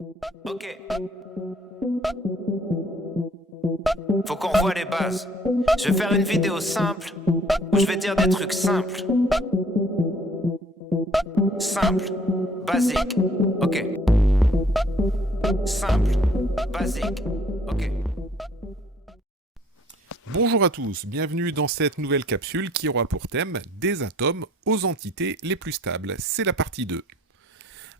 Ok. Faut qu'on revoie les bases. Je vais faire une vidéo simple où je vais dire des trucs simples. Simple, basique. Ok. Simple, basique. Ok. Bonjour à tous, bienvenue dans cette nouvelle capsule qui aura pour thème des atomes aux entités les plus stables. C'est la partie 2.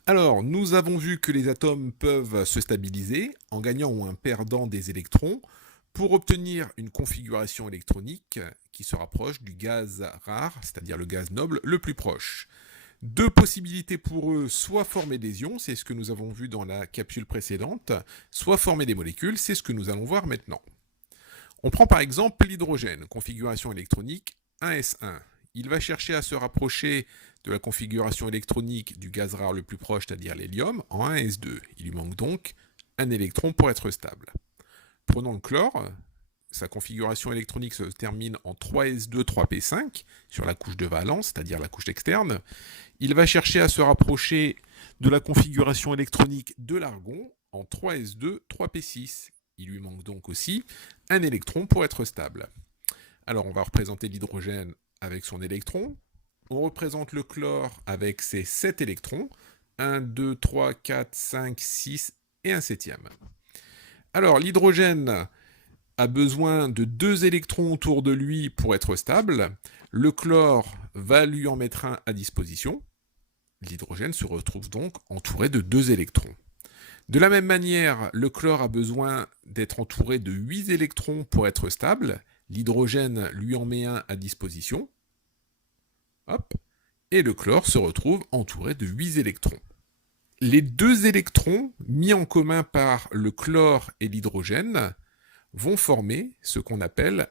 Alors, nous avons vu que les atomes peuvent se stabiliser en gagnant ou en perdant des électrons pour obtenir une configuration électronique qui se rapproche du gaz rare, c'est-à-dire le gaz noble le plus proche. Deux possibilités pour eux, soit former des ions, c'est ce que nous avons vu dans la capsule précédente, soit former des molécules, c'est ce que nous allons voir maintenant. On prend par exemple l'hydrogène, configuration électronique 1s1. Il va chercher à se rapprocher de la configuration électronique du gaz rare le plus proche, c'est-à-dire l'hélium, en 1s2. Il lui manque donc un électron pour être stable. Prenons le chlore. Sa configuration électronique se termine en 3s2, 3p5 sur la couche de valence, c'est-à-dire la couche externe. Il va chercher à se rapprocher de la configuration électronique de l'argon en 3s2, 3p6. Il lui manque donc aussi un électron pour être stable. Alors on va représenter l'hydrogène avec son électron. On représente le chlore avec ses 7 électrons. 1, 2, 3, 4, 5, 6 et un septième. Alors l'hydrogène a besoin de 2 électrons autour de lui pour être stable. Le chlore va lui en mettre un à disposition. L'hydrogène se retrouve donc entouré de 2 électrons. De la même manière, le chlore a besoin d'être entouré de 8 électrons pour être stable. L'hydrogène lui en met un à disposition. Hop. Et le chlore se retrouve entouré de 8 électrons. Les 2 électrons mis en commun par le chlore et l'hydrogène vont former ce qu'on appelle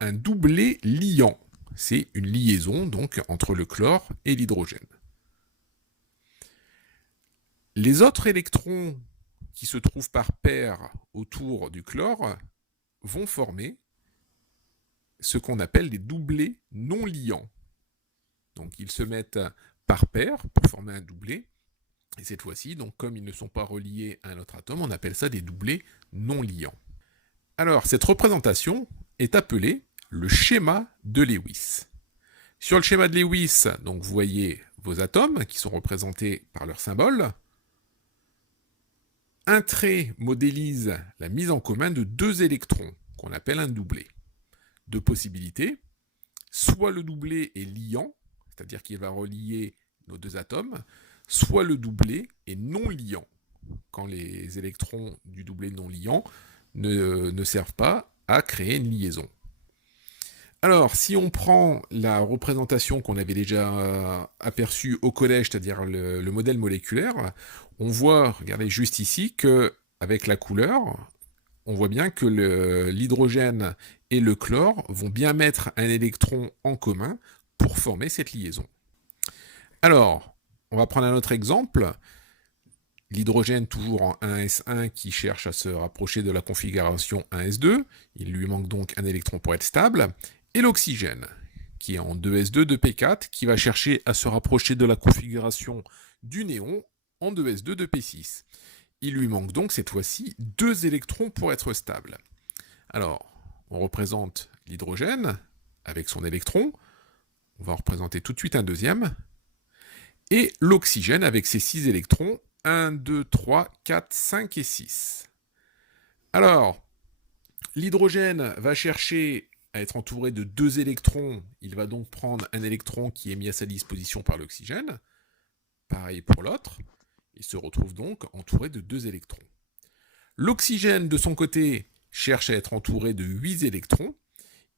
un doublet liant. C'est une liaison donc entre le chlore et l'hydrogène. Les autres électrons qui se trouvent par paire autour du chlore vont former ce qu'on appelle des doublets non liants. Donc ils se mettent par paire pour former un doublet. Et cette fois-ci, donc comme ils ne sont pas reliés à un autre atome, on appelle ça des doublets non liants. Alors cette représentation est appelée le schéma de Lewis. Sur le schéma de Lewis, donc vous voyez vos atomes qui sont représentés par leur symbole. Un trait modélise la mise en commun de 2 électrons, qu'on appelle un doublet. Deux possibilités, soit le doublet est liant, c'est-à-dire qu'il va relier nos 2 atomes, soit le doublet est non liant, quand les électrons du doublet non liant ne servent pas à créer une liaison. Alors, si on prend la représentation qu'on avait déjà aperçue au collège, c'est-à-dire le modèle moléculaire, on voit, regardez juste ici, qu'avec la couleur, on voit bien que l'hydrogène et le chlore vont bien mettre un électron en commun pour former cette liaison. Alors, on va prendre un autre exemple. L'hydrogène, toujours en 1s1, qui cherche à se rapprocher de la configuration 1s2. Il lui manque donc un électron pour être stable. Et l'oxygène, qui est en 2s2, 2p4, qui va chercher à se rapprocher de la configuration du néon en 2s2, 2p6. Il lui manque donc cette fois-ci 2 électrons pour être stable. Alors, on représente l'hydrogène avec son électron. On va en représenter tout de suite un deuxième. Et l'oxygène avec ses 6 électrons. 1, 2, 3, 4, 5 et 6. Alors, l'hydrogène va chercher à être entouré de 2 électrons. Il va donc prendre un électron qui est mis à sa disposition par l'oxygène. Pareil pour l'autre. Il se retrouve donc entouré de 2 électrons. L'oxygène, de son côté, cherche à être entouré de 8 électrons.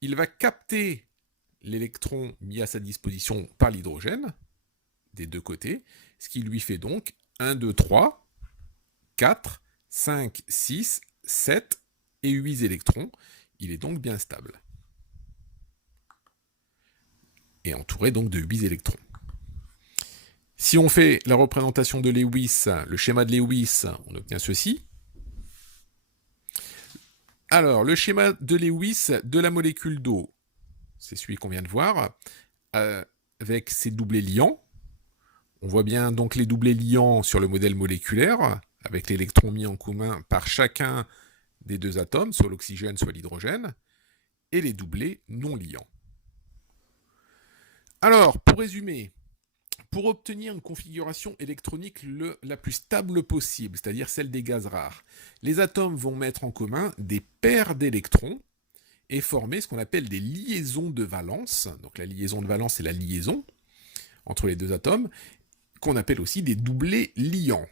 Il va capter l'électron mis à sa disposition par l'hydrogène, des 2 côtés, ce qui lui fait donc 1, 2, 3, 4, 5, 6, 7 et 8 électrons. Il est donc bien stable. Et entouré donc de 8 électrons. Si on fait la représentation de Lewis, le schéma de Lewis, on obtient ceci. Alors, le schéma de Lewis de la molécule d'eau, c'est celui qu'on vient de voir, avec ses doublets liants. On voit bien donc les doublés liants sur le modèle moléculaire, avec l'électron mis en commun par chacun des deux atomes, soit l'oxygène, soit l'hydrogène, et les doublés non liants. Alors, pour résumer, pour obtenir une configuration électronique la plus stable possible, c'est-à-dire celle des gaz rares, les atomes vont mettre en commun des paires d'électrons et former ce qu'on appelle des liaisons de valence. Donc la liaison de valence, c'est la liaison entre les deux atomes, qu'on appelle aussi des doublés liants.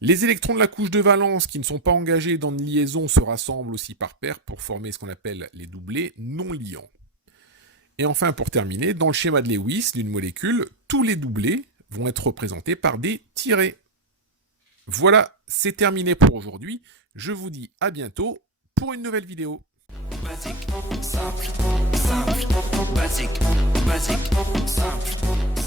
Les électrons de la couche de valence qui ne sont pas engagés dans une liaison se rassemblent aussi par paires pour former ce qu'on appelle les doublés non liants. Et enfin, pour terminer, dans le schéma de Lewis d'une molécule, tous les doublés vont être représentés par des tirets. Voilà, c'est terminé pour aujourd'hui. Je vous dis à bientôt pour une nouvelle vidéo. Basique, simple, simple, basique, basique, simple.